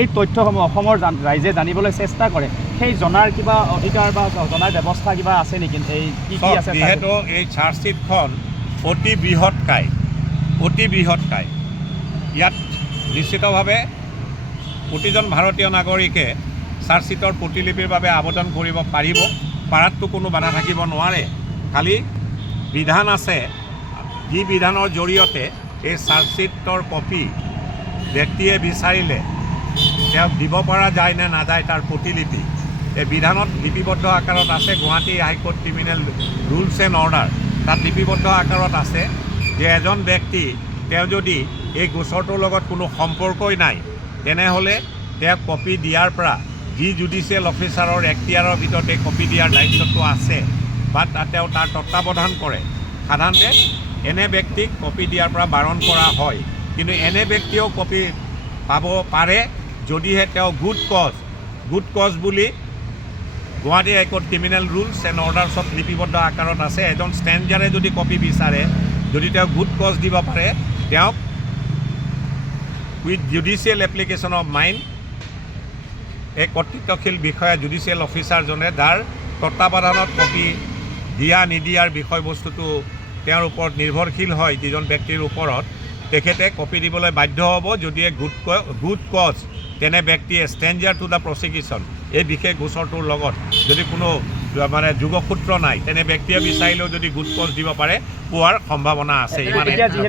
এই তথ্যসমূহ অসমৰ ৰাইজে জানিবলৈ চেষ্টা কৰে, সেই জনাৰ কিবা অধিকাৰ বা জনাৰ ব্যৱস্থা কিবা আছে নেকি? এই কি আছে? যিহেতু এই চাৰ্জশ্বিটখন অতি বৃহৎকায়, ইয়াত নিশ্চিতভাৱে প্ৰতিজন ভাৰতীয় নাগৰিকে চাৰ্জশ্বিটৰ প্ৰতিলিপিৰ বাবে আবেদন কৰিব পাৰিব, পাৰাততো কোনো বাধা থাকিব নোৱাৰে। খালি বিধান আছে, যি বিধানৰ জৰিয়তে এই চাৰ্জশ্বিটৰ কপি ব্যক্তিয়ে বিচাৰিলে তেওঁক দিব পৰা যায় নে নাযায় তাৰ প্ৰতিলিপি এই বিধানত লিপিবদ্ধ আকাৰত আছে। Guwahati High Court criminal rules and order তাত লিপিবদ্ধ আকাৰত আছে যে এজন ব্যক্তি তেওঁ যদি এই গোচৰটোৰ লগত কোনো সম্পৰ্কই নাই তেনেহ'লে তেওঁক কপি দিয়াৰ পৰা যি জুডিচিয়েল অফিচাৰৰ এখতিয়াৰৰ ভিতৰত এই কপি দিয়াৰ দায়িত্বটো আছে বা তেওঁ তাৰ তত্ত্বাৱধান কৰে। সাধাৰণতে এনে ব্যক্তিক কপি দিয়াৰ পৰা বাৰণ কৰা হয়, কিন্তু এনে ব্যক্তিয়েও কপি পাব পাৰে যদিহে তেওঁ গুড কজ বুলি Guwahati High Court criminal rules and অৰ্ডাৰ্ছত লিপিবদ্ধ আকাৰত আছে। এজন ষ্ট্ৰেঞ্জাৰে যদি কপি বিচাৰে, যদি তেওঁ গুড কজ দিব পাৰে, তেওঁক with judicial application of mind এই কৰ্তৃত্বশীল বিষয়া জুডিচিয়েল অফিচাৰজনে যাৰ তত্ত্বাৱধানত কপি দিয়া নিদিয়াৰ বিষয়বস্তুটো তেওঁৰ ওপৰত নিৰ্ভৰশীল হয়, যিজন ব্যক্তিৰ ওপৰত, তেখেতে কপি দিবলৈ বাধ্য হ'ব যদিহে গুড কজ তেনে ব্যক্তিয়ে ষ্ট্ৰেঞ্জাৰ টু দ্য প্ৰচিকিউশ্যন এই বিশেষ গোচৰটোৰ লগত যদি কোনো যোগসূত্ৰ নাই তেনে ব্যক্তিয়ে বিচাৰিলেও যদি গুড কজ দিব পাৰে পোৱাৰ সম্ভাৱনা আছে। এতিয়া যিহেতু